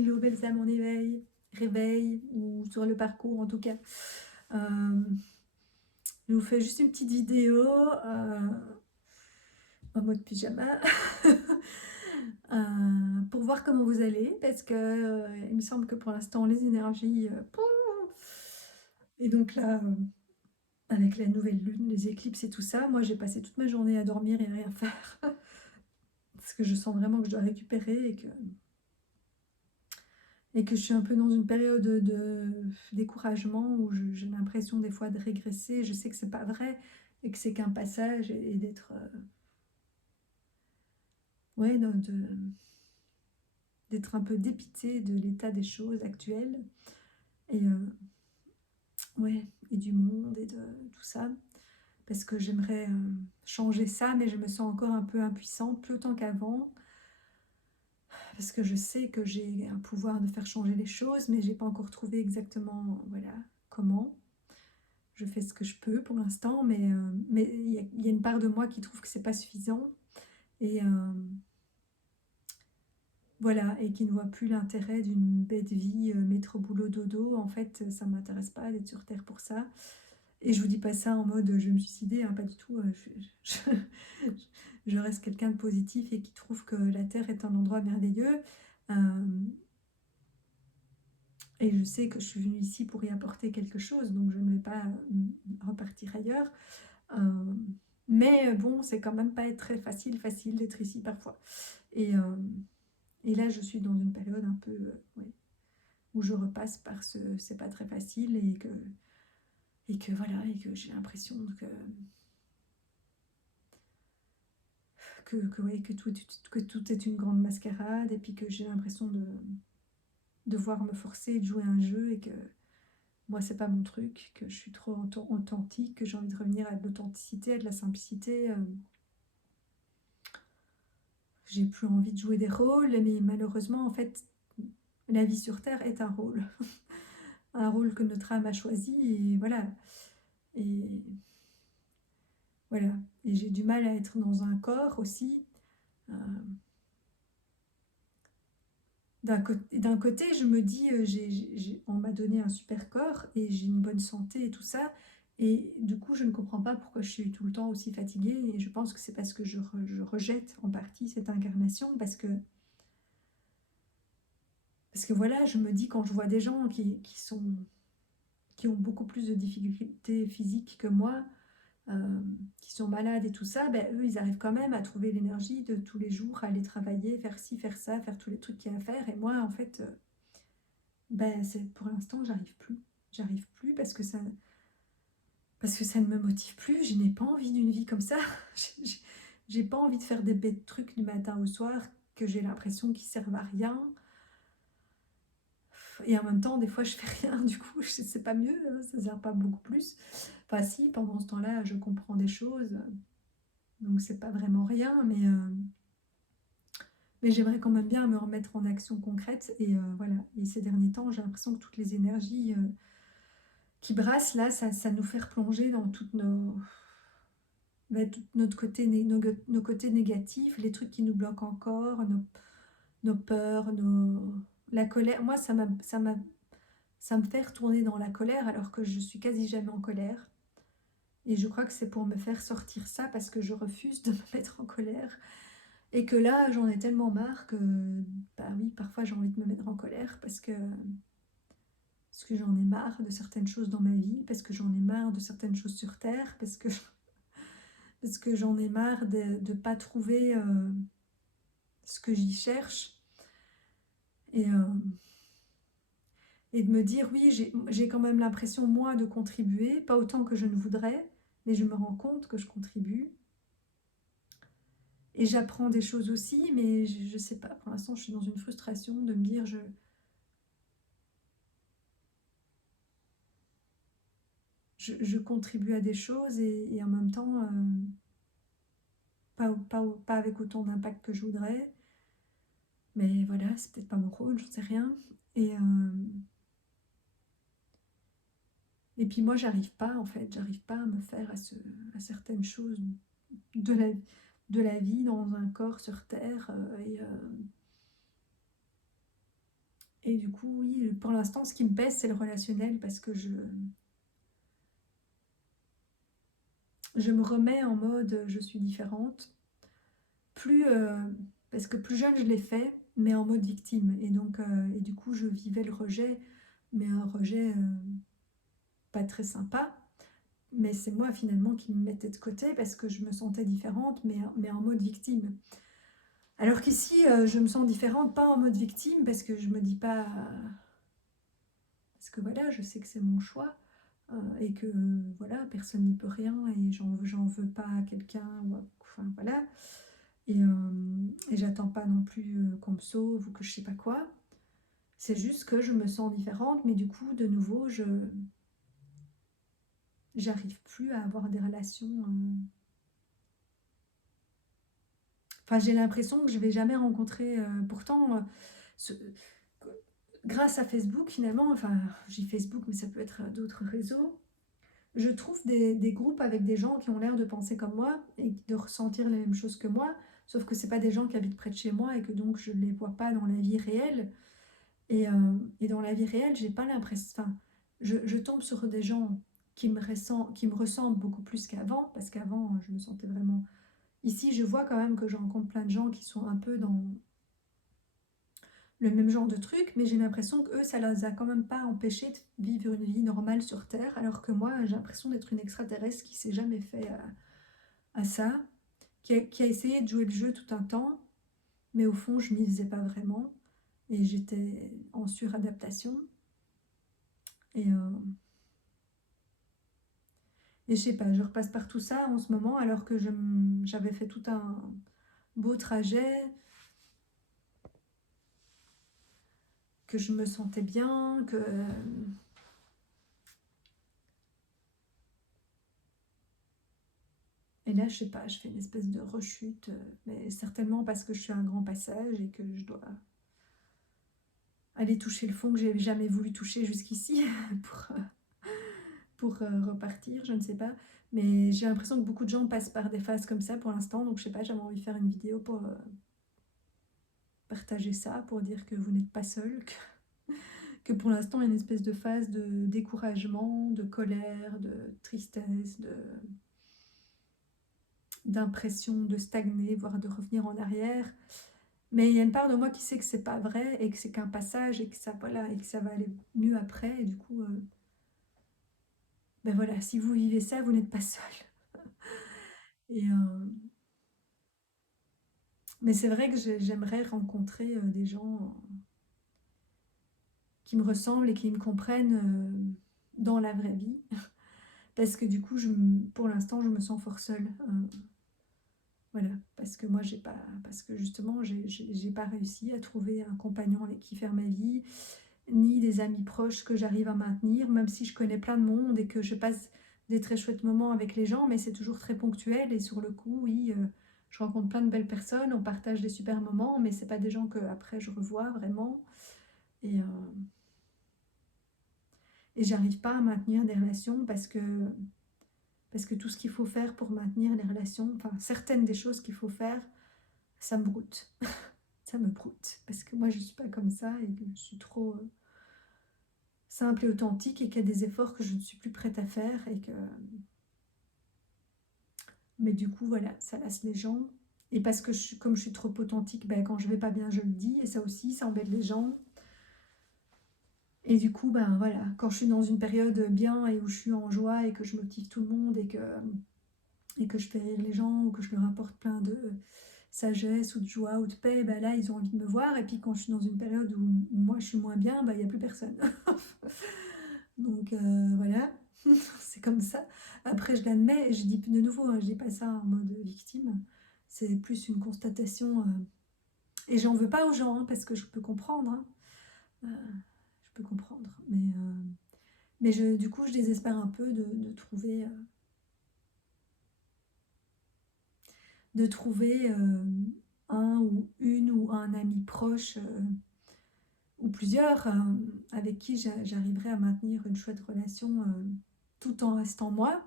hello belles âmes en éveil, réveil ou sur le parcours en tout cas. Je vous fais juste une petite vidéo en mode pyjama pour voir comment vous allez parce que il me semble que pour l'instant les énergies et donc là avec la nouvelle lune, les éclipses et tout ça, moi j'ai passé toute ma journée à dormir et à rien faire parce que je sens vraiment que je dois récupérer et que je suis un peu dans une période de découragement où j'ai l'impression des fois de régresser. Je sais que c'est pas vrai et que c'est qu'un passage et d'être ouais, d'être un peu dépité de l'état des choses actuelles et ouais, et du monde et de tout ça parce que j'aimerais changer ça, mais je me sens encore un peu impuissante, plus autant qu'avant, parce que je sais que j'ai un pouvoir de faire changer les choses, mais j'ai pas encore trouvé exactement voilà comment. Je fais ce que je peux pour l'instant, mais il y a une part de moi qui trouve que c'est pas suffisant et voilà, et qui ne voit plus l'intérêt d'une bête vie métro boulot dodo. En fait, ça m'intéresse pas d'être sur terre pour ça. Et je vous dis pas ça en mode je vais me suicider, hein, pas du tout. Je reste quelqu'un de positif et qui trouve que la terre est un endroit merveilleux. Euh, et je sais que je suis venue ici pour y apporter quelque chose, donc je ne vais pas repartir ailleurs. Euh, mais bon, c'est quand même pas être très facile d'être ici parfois. Et, euh, et là, je suis dans une période un peu ouais, où je repasse par ce c'est pas très facile et que voilà, et que j'ai l'impression ouais, que tout est une grande mascarade et puis que j'ai l'impression de devoir me forcer de jouer un jeu et que moi, c'est pas mon truc, que je suis trop authentique, que j'ai envie de revenir à de l'authenticité, à de la simplicité. J'ai plus envie de jouer des rôles, mais malheureusement, en fait, la vie sur Terre est un rôle. Un rôle que notre âme a choisi, et voilà. Et voilà. Et j'ai du mal à être dans un corps aussi. Euh, d'un côté, je me dis, on m'a donné un super corps et j'ai une bonne santé et tout ça. Et du coup, je ne comprends pas pourquoi je suis tout le temps aussi fatiguée. Et je pense que c'est parce que je rejette en partie cette incarnation. Parce que voilà, je me dis quand je vois des gens qui ont beaucoup plus de difficultés physiques que moi, euh, qui sont malades et tout ça, ben, eux, ils arrivent quand même à trouver l'énergie de tous les jours, à aller travailler, faire ci, faire ça, faire tous les trucs qu'il y a à faire. Et moi, en fait, ben, pour l'instant, j'arrive plus. J'arrive plus parce que ça ne me motive plus. Je n'ai pas envie d'une vie comme ça. J'ai j'ai pas envie de faire des bêtes trucs du matin au soir que j'ai l'impression qu'ils servent à rien. Et en même temps, des fois, je fais rien. Du coup, c'est pas mieux, hein, ça sert pas beaucoup plus. Enfin, si, pendant ce temps-là, je comprends des choses. Donc, c'est pas vraiment rien, mais j'aimerais quand même bien me remettre en action concrète. Et voilà. Et ces derniers temps, j'ai l'impression que toutes les énergies qui brassent là, ça nous fait replonger dans toutes tout notre côté, nos côtés négatifs, les trucs qui nous bloquent encore, nos peurs, la colère. Moi, ça me fait retourner dans la colère alors que je suis quasi jamais en colère. Et je crois que c'est pour me faire sortir ça parce que je refuse de me mettre en colère. Et que là, j'en ai tellement marre que, bah oui, parfois j'ai envie de me mettre en colère parce que j'en ai marre de certaines choses dans ma vie, parce que j'en ai marre de certaines choses sur Terre, parce que j'en ai marre de ne pas trouver ce que j'y cherche. Et, et de me dire, oui, j'ai quand même l'impression, moi, de contribuer, pas autant que je ne voudrais, mais je me rends compte que je contribue. Et j'apprends des choses aussi, mais je ne sais pas, pour l'instant, je suis dans une frustration de me dire, je contribue à des choses et en même temps, pas avec autant d'impact que je voudrais. Mais voilà, c'est peut-être pas mon rôle, j'en sais rien. Et, euh, et puis moi, j'arrive pas, en fait, j'arrive pas à me faire à certaines choses de de la vie dans un corps sur Terre. Et du coup, oui, pour l'instant, ce qui me pèse, c'est le relationnel parce que je me remets en mode je suis différente. Plus, parce que plus jeune, je l'ai fait, mais en mode victime. Et donc, et du coup, je vivais le rejet, mais un rejet pas très sympa. Mais c'est moi finalement qui me mettais de côté parce que je me sentais différente, mais en mode victime. Alors qu'ici, je me sens différente, pas en mode victime, parce que je me dis pas. Parce que voilà, je sais que c'est mon choix et que voilà, personne n'y peut rien et j'en veux pas à quelqu'un. Enfin voilà. Et j'attends pas non plus qu'on me sauve ou que je sais pas quoi. C'est juste que je me sens différente, mais du coup, de nouveau, j'arrive plus à avoir des relations. Enfin, j'ai l'impression que je vais jamais rencontrer. Pourtant, ce- grâce à Facebook, finalement, enfin, j'ai Facebook, mais ça peut être d'autres réseaux. Je trouve des groupes avec des gens qui ont l'air de penser comme moi et de ressentir les mêmes choses que moi, sauf que c'est pas des gens qui habitent près de chez moi et que donc je les vois pas dans la vie réelle. Et dans la vie réelle, j'ai pas l'impression. Enfin, je tombe sur des gens qui me ressemblent beaucoup plus qu'avant, parce qu'avant, je me sentais vraiment. Ici, je vois quand même que je rencontre plein de gens qui sont un peu dans le même genre de truc, mais j'ai l'impression que eux, ça les a quand même pas empêchés de vivre une vie normale sur Terre, alors que moi, j'ai l'impression d'être une extraterrestre qui s'est jamais fait à ça, qui a essayé de jouer le jeu tout un temps, mais au fond, je m'y faisais pas vraiment, et j'étais en suradaptation. Et, euh, et je sais pas, je repasse par tout ça en ce moment, alors que j'avais fait tout un beau trajet, que je me sentais bien, que et là, je sais pas, je fais une espèce de rechute, mais certainement parce que je suis à un grand passage et que je dois aller toucher le fond que j'ai jamais voulu toucher jusqu'ici pour, repartir, je ne sais pas. Mais j'ai l'impression que beaucoup de gens passent par des phases comme ça pour l'instant, donc je sais pas, j'avais envie de faire une vidéo pour partager ça, pour dire que vous n'êtes pas seul, que pour l'instant il y a une espèce de phase de découragement, de colère, de tristesse, d'impression de stagner, voire de revenir en arrière. Mais il y a une part de moi qui sait que c'est pas vrai et que c'est qu'un passage et que ça, voilà, et que ça va aller mieux après. Et du coup, ben voilà, si vous vivez ça, vous n'êtes pas seul. Et, mais c'est vrai que j'aimerais rencontrer des gens qui me ressemblent et qui me comprennent dans la vraie vie. Parce que du coup, pour l'instant, je me sens fort seule. Voilà, parce que moi, j'ai pas, parce que justement, j'ai pas réussi à trouver un compagnon avec qui faire ma vie, ni des amis proches que j'arrive à maintenir, même si je connais plein de monde et que je passe des très chouettes moments avec les gens, mais c'est toujours très ponctuel et sur le coup, oui, je rencontre plein de belles personnes, on partage des super moments, mais c'est pas des gens que après je revois vraiment et j'arrive pas à maintenir des relations parce que tout ce qu'il faut faire pour maintenir les relations, enfin certaines des choses qu'il faut faire, ça me broute. Ça me broute parce que moi je suis pas comme ça et que je suis trop simple et authentique et qu'il y a des efforts que je ne suis plus prête à faire et que mais du coup voilà, ça lasse les gens et parce que comme je suis trop authentique, ben, quand je vais pas bien je le dis et ça aussi ça embête les gens et du coup ben voilà, quand je suis dans une période bien et où je suis en joie et que je motive tout le monde et que je fais rire les gens ou que je leur apporte plein de sagesse ou de joie ou de paix, ben là ils ont envie de me voir et puis quand je suis dans une période où moi je suis moins bien, ben il n'y a plus personne. Donc voilà, c'est comme ça. Après, je l'admets, et je dis de nouveau, hein, je dis pas ça en mode victime, c'est plus une constatation. Et j'en veux pas aux gens, hein, parce que je peux comprendre. Hein. Euh, je peux comprendre. Mais du coup, je désespère un peu de trouver un ou une ou un ami proche ou plusieurs avec qui j'arriverai à maintenir une chouette relation tout en restant moi.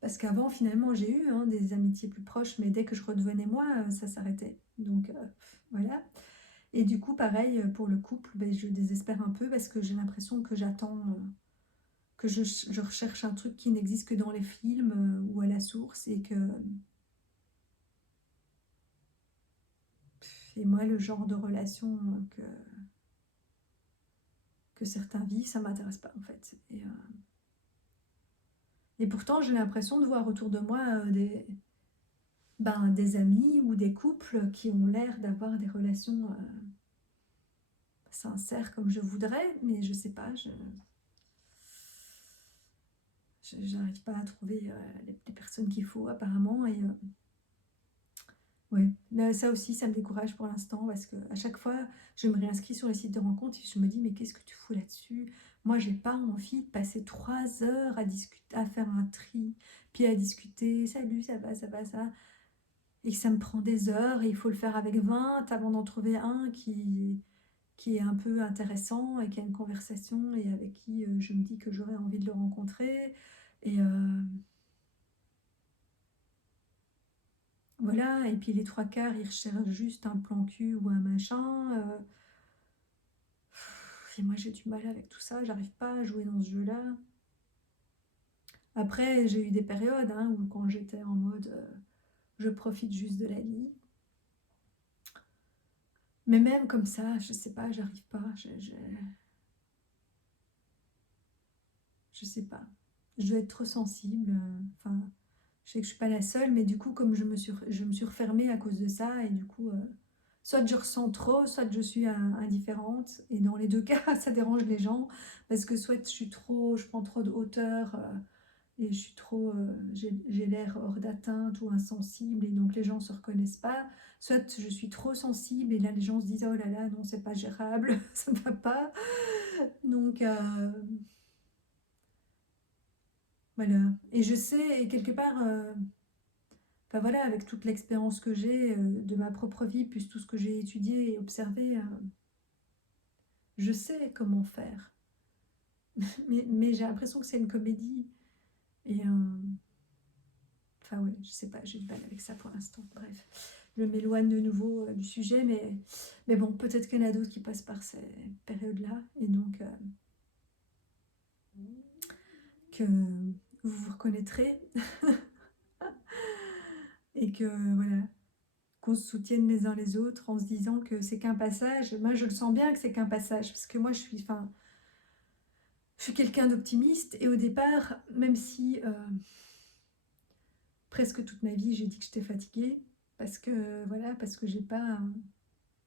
Parce qu'avant, finalement, j'ai eu des amitiés plus proches, mais dès que je redevenais moi, ça s'arrêtait. Donc voilà. Et du coup, pareil, pour le couple, ben, je désespère un peu parce que j'ai l'impression que j'attends, que je recherche un truc qui n'existe que dans les films ou à la source et moi, le genre de relation que certains vivent, ça m'intéresse pas en fait. Et pourtant, j'ai l'impression de voir autour de moi des amis ou des couples qui ont l'air d'avoir des relations sincères comme je voudrais, mais je sais pas, j'arrive pas à trouver les personnes qu'il faut apparemment. Ouais, mais ça aussi, ça me décourage pour l'instant parce que à chaque fois, je me réinscris sur les sites de rencontres et je me dis, mais qu'est-ce que tu fous là-dessus? Moi, j'ai pas envie de passer 3 heures à discuter, à faire un tri, puis à discuter, salut, ça va, ça. Et que ça me prend des heures et il faut le faire avec 20 avant d'en trouver un qui est un peu intéressant et qui a une conversation et avec qui je me dis que j'aurais envie de le rencontrer. Et voilà, et puis les trois quarts, ils recherchent juste un plan cul ou un machin. Et moi, j'ai du mal avec tout ça, j'arrive pas à jouer dans ce jeu-là. Après, j'ai eu des périodes où quand j'étais en mode je profite juste de la vie. Mais même comme ça, je sais pas, j'arrive pas. Je sais pas. Je dois être trop sensible. Enfin, je sais que je suis pas la seule, mais du coup, comme je me suis refermée à cause de ça, et du coup, soit je ressens trop, soit je suis indifférente. Et dans les deux cas, ça dérange les gens, parce que soit je prends trop de hauteur, et je suis trop, j'ai l'air hors d'atteinte ou insensible, et donc les gens se reconnaissent pas. Soit je suis trop sensible, et là les gens se disent, oh là là, non, c'est pas gérable, ça ne va pas. Donc, voilà. Et je sais, et quelque part, enfin voilà, avec toute l'expérience que j'ai de ma propre vie, plus tout ce que j'ai étudié et observé, je sais comment faire. Mais j'ai l'impression que c'est une comédie. Et enfin ouais, je sais pas, j'ai du mal avec ça pour l'instant. Bref, je m'éloigne de nouveau du sujet, mais bon, peut-être qu'il y en a d'autres qui passent par ces périodes-là. Et donc, que vous vous reconnaîtrez et que voilà, qu'on se soutienne les uns les autres en se disant que c'est qu'un passage. Moi, je le sens bien que c'est qu'un passage, parce que moi, enfin, je suis quelqu'un d'optimiste, et au départ, même si presque toute ma vie, j'ai dit que j'étais fatiguée, parce que, voilà, parce que j'ai pas,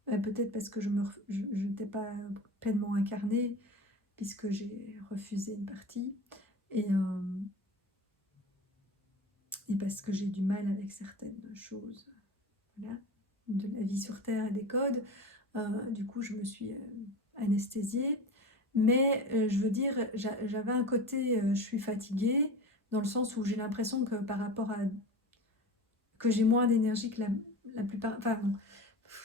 peut-être parce que je n'étais pas pleinement incarnée, puisque j'ai refusé une partie, et, euh, et parce que j'ai du mal avec certaines choses, voilà, de la vie sur Terre et des codes. Du coup, je me suis anesthésiée. Mais je veux dire, j'avais un côté, je suis fatiguée, dans le sens où j'ai l'impression que par rapport à que j'ai moins d'énergie que la plupart. Enfin, bon,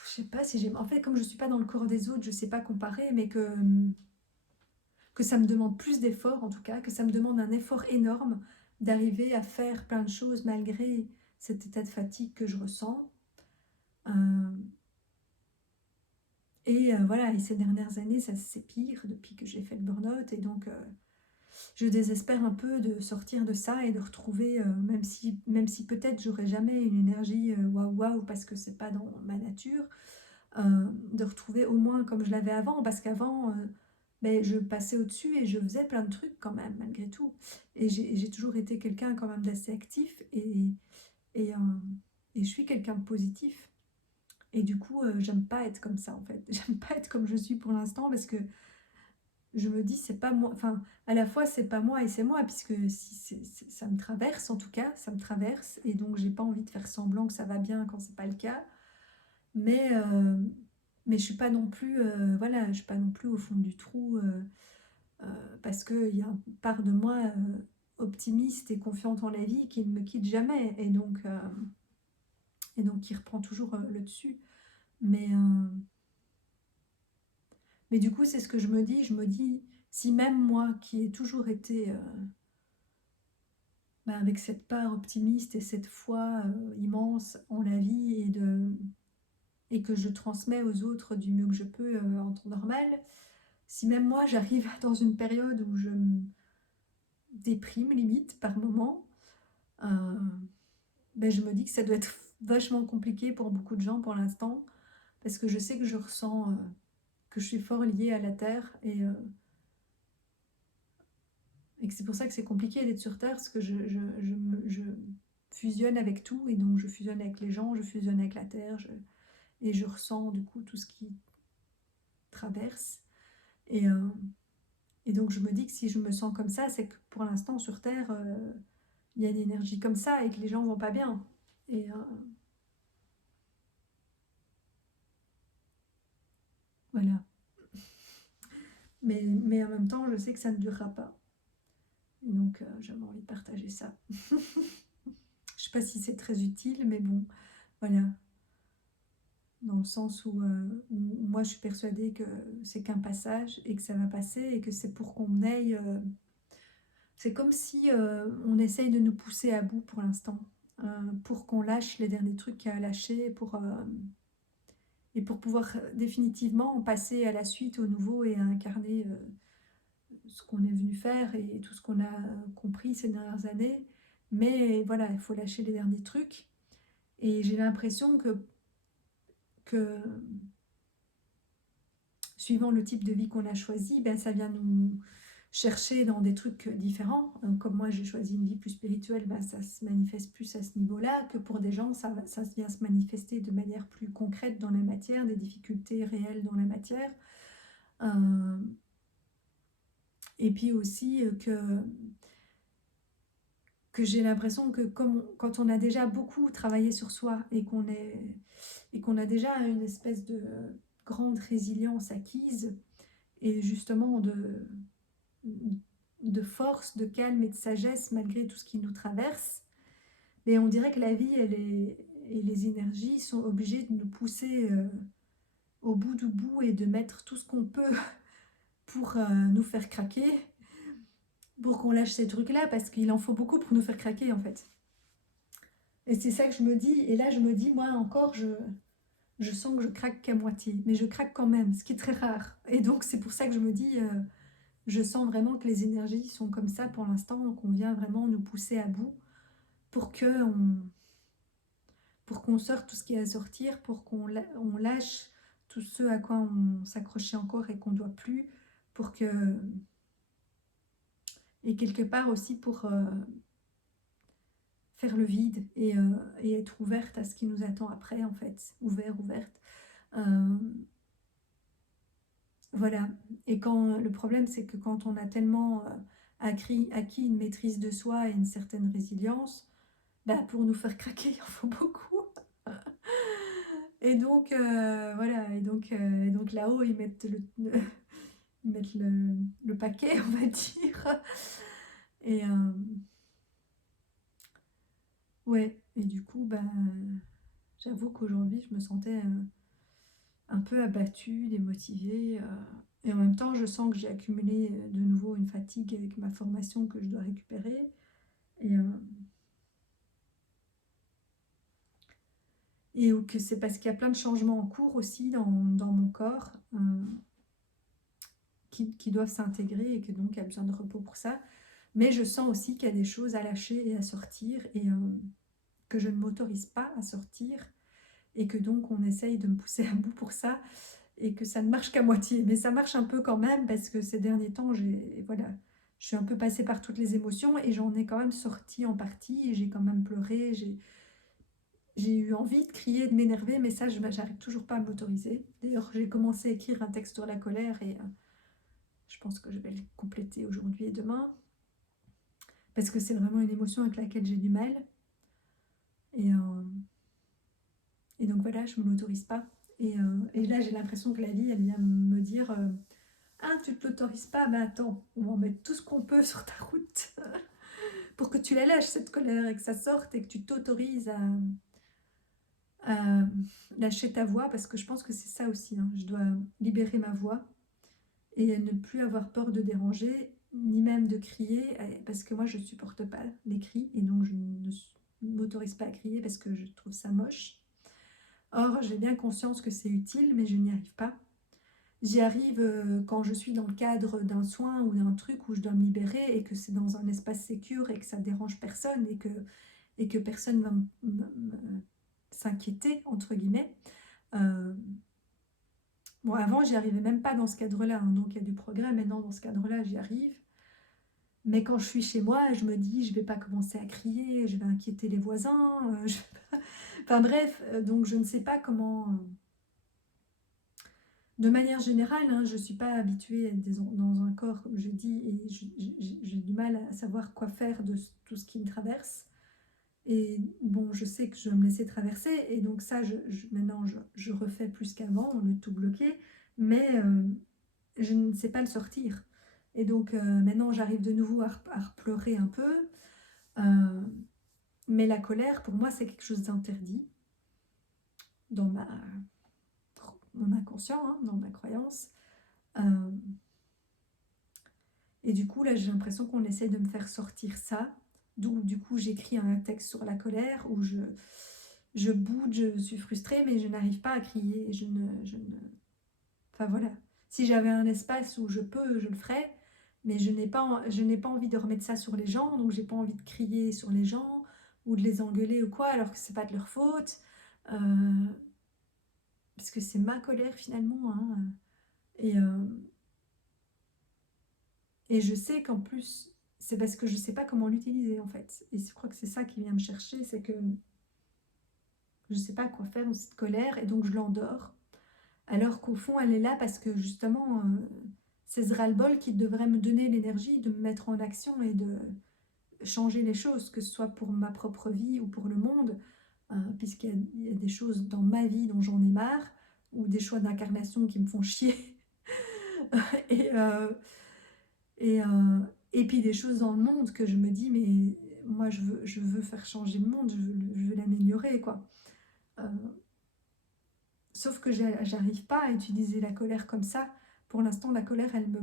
je sais pas si j'ai. En fait, comme je suis pas dans le corps des autres, je sais pas comparer, mais que ça me demande plus d'efforts, en tout cas, que ça me demande un effort énorme d'arriver à faire plein de choses malgré cet état de fatigue que je ressens. Euh, voilà, et ces dernières années, ça c'est pire depuis que j'ai fait le burn-out, et donc je désespère un peu de sortir de ça et de retrouver, même si peut-être j'aurai jamais une énergie waouh waouh parce que c'est pas dans ma nature, de retrouver au moins comme je l'avais avant, parce qu'avant, ben, je passais au-dessus et je faisais plein de trucs quand même, malgré tout. Et j'ai toujours été quelqu'un quand même d'assez actif, et, euh, et je suis quelqu'un de positif. Et du coup, j'aime pas être comme ça en fait. J'aime pas être comme je suis pour l'instant, parce que je me dis, c'est pas moi. Enfin, à la fois, c'est pas moi et c'est moi, puisque si ça me traverse, en tout cas, ça me traverse. Et donc, j'ai pas envie de faire semblant que ça va bien quand c'est pas le cas. Mais, euh, mais je suis pas non plus, voilà, je suis pas non plus au fond du trou, parce qu'il y a une part de moi optimiste et confiante en la vie qui ne me quitte jamais. Et donc qui reprend toujours le dessus. Mais, euh, mais du coup, c'est ce que je me dis, si même moi, qui ai toujours été avec cette part optimiste et cette foi immense en la vie, et que je transmets aux autres du mieux que je peux en temps normal, si même moi j'arrive dans une période où je me déprime limite par moment, euh, ben je me dis que ça doit être vachement compliqué pour beaucoup de gens pour l'instant, parce que je sais que je ressens que je suis fort liée à la Terre et que c'est pour ça que c'est compliqué d'être sur Terre, parce que je fusionne avec tout, et donc je fusionne avec les gens, je fusionne avec la Terre, et je ressens du coup tout ce qui traverse. Et, euh, et donc je me dis que si je me sens comme ça, c'est que pour l'instant sur Terre, il y a une énergie comme ça et que les gens vont pas bien. Et voilà. Mais en même temps, je sais que ça ne durera pas. Et donc j'avais envie de partager ça. Je sais pas si c'est très utile, mais bon, voilà. Dans le sens où moi je suis persuadée que c'est qu'un passage et que ça va passer et que c'est pour qu'on aille. C'est comme si on essaye de nous pousser à bout pour l'instant, pour qu'on lâche les derniers trucs qu'il y a à lâcher, et pour pouvoir définitivement passer à la suite, au nouveau et à incarner ce qu'on est venu faire et tout ce qu'on a compris ces dernières années. Mais voilà, il faut lâcher les derniers trucs. Et j'ai l'impression que suivant le type de vie qu'on a choisi, ben, ça vient nous chercher dans des trucs différents. Comme moi, j'ai choisi une vie plus spirituelle, ben, ça se manifeste plus à ce niveau-là, que pour des gens, ça vient se manifester de manière plus concrète dans la matière, des difficultés réelles dans la matière. Euh, et puis aussi que j'ai l'impression que quand on a déjà beaucoup travaillé sur soi et qu'on a déjà une espèce de grande résilience acquise, et justement de force, de calme et de sagesse malgré tout ce qui nous traverse. Mais on dirait que la vie et les énergies sont obligées de nous pousser au bout du bout et de mettre tout ce qu'on peut pour nous faire craquer, pour qu'on lâche ces trucs-là, parce qu'il en faut beaucoup pour nous faire craquer en fait. Et c'est ça que je me dis, et là je me dis, moi encore, je sens que je craque qu'à moitié, mais je craque quand même, ce qui est très rare. Et donc c'est pour ça que je me dis, je sens vraiment que les énergies sont comme ça pour l'instant, qu'on vient vraiment nous pousser à bout pour pour qu'on sorte tout ce qui est à sortir, pour on lâche tout ce à quoi on s'accrochait encore et qu'on ne doit plus, pour que et quelque part aussi pour faire le vide et être ouverte à ce qui nous attend après en fait, ouverte. Euh, voilà. Et quand le problème c'est que quand on a tellement acquis une maîtrise de soi et une certaine résilience, bah, pour nous faire craquer, il en faut beaucoup. Et donc, voilà, et donc là-haut, ils mettent ils mettent le paquet, on va dire. Et ouais, et du coup, bah, j'avoue qu'aujourd'hui, je me sentais un peu abattue, démotivée. Et en même temps, je sens que j'ai accumulé de nouveau une fatigue avec ma formation que je dois récupérer. Et, et que c'est parce qu'il y a plein de changements en cours aussi dans mon corps. Qui doivent s'intégrer et que donc il y a besoin de repos pour ça. Mais je sens aussi qu'il y a des choses à lâcher et à sortir et que je ne m'autorise pas à sortir et que donc on essaye de me pousser à bout pour ça et que ça ne marche qu'à moitié. Mais ça marche un peu quand même parce que ces derniers temps, voilà, je suis un peu passée par toutes les émotions et j'en ai quand même sorti en partie et j'ai quand même pleuré, j'ai eu envie de crier, de m'énerver, mais ça, j'arrive toujours pas à m'autoriser. D'ailleurs, j'ai commencé à écrire un texte sur la colère et je pense que je vais le compléter aujourd'hui et demain, parce que c'est vraiment une émotion avec laquelle j'ai du mal. Et, et donc voilà, je ne me l'autorise pas. Et là, j'ai l'impression que la vie, elle vient me dire ah, tu ne te l'autorises pas, mais attends, on va en mettre tout ce qu'on peut sur ta route pour que tu la lâches, cette colère, et que ça sorte, et que tu t'autorises à lâcher ta voix, parce que je pense que c'est ça aussi. Hein. Je dois libérer ma voix et ne plus avoir peur de déranger, ni même de crier, parce que moi je ne supporte pas les cris, et donc je ne m'autorise pas à crier parce que je trouve ça moche. Or, j'ai bien conscience que c'est utile, mais je n'y arrive pas. J'y arrive quand je suis dans le cadre d'un soin ou d'un truc où je dois me libérer et que c'est dans un espace sécure et que ça dérange personne et que personne va s'inquiéter, entre guillemets. Euh, bon, avant, j'y arrivais même pas dans ce cadre-là, hein, donc il y a du progrès. Maintenant, dans ce cadre-là, j'y arrive. Mais quand je suis chez moi, je me dis, je vais pas commencer à crier, je vais inquiéter les voisins. Enfin bref, donc je ne sais pas comment. De manière générale, hein, je ne suis pas habituée à être dans un corps, comme je dis, et j'ai du mal à savoir quoi faire de tout ce qui me traverse. Et bon, je sais que je vais me laisser traverser, et donc ça, maintenant, je refais plus qu'avant, le tout bloqué, mais je ne sais pas le sortir. Et donc maintenant, j'arrive de nouveau à repleurer un peu, euh, mais la colère, pour moi, c'est quelque chose d'interdit dans mon inconscient, hein, dans ma croyance. Euh, Et du coup, là, j'ai l'impression qu'on essaie de me faire sortir ça. Donc, du coup, j'écris un texte sur la colère où je boude, je suis frustrée, mais je n'arrive pas à crier. Enfin, voilà. Si j'avais un espace où je peux, je le ferais, mais je n'ai pas envie de remettre ça sur les gens, donc j'ai pas envie de crier sur les gens ou de les engueuler ou quoi, alors que c'est pas de leur faute. Euh, Parce que c'est ma colère finalement, hein. Et, euh, Et je sais qu'en plus, c'est parce que je ne sais pas comment l'utiliser en fait. Et je crois que c'est ça qui vient me chercher, c'est que je ne sais pas quoi faire de cette colère et donc je l'endors. Alors qu'au fond, elle est là parce que justement, c'est ce ras-le-bol qui devrait me donner l'énergie de me mettre en action et de changer les choses, que ce soit pour ma propre vie ou pour le monde, puisqu'il y a des choses dans ma vie dont j'en ai marre, ou des choix d'incarnation qui me font chier. et, euh, Et, euh, et puis des choses dans le monde que je me dis, mais moi je veux faire changer le monde, je veux l'améliorer, quoi. Euh, Sauf que j'arrive pas à utiliser la colère comme ça. Pour l'instant, la colère, elle me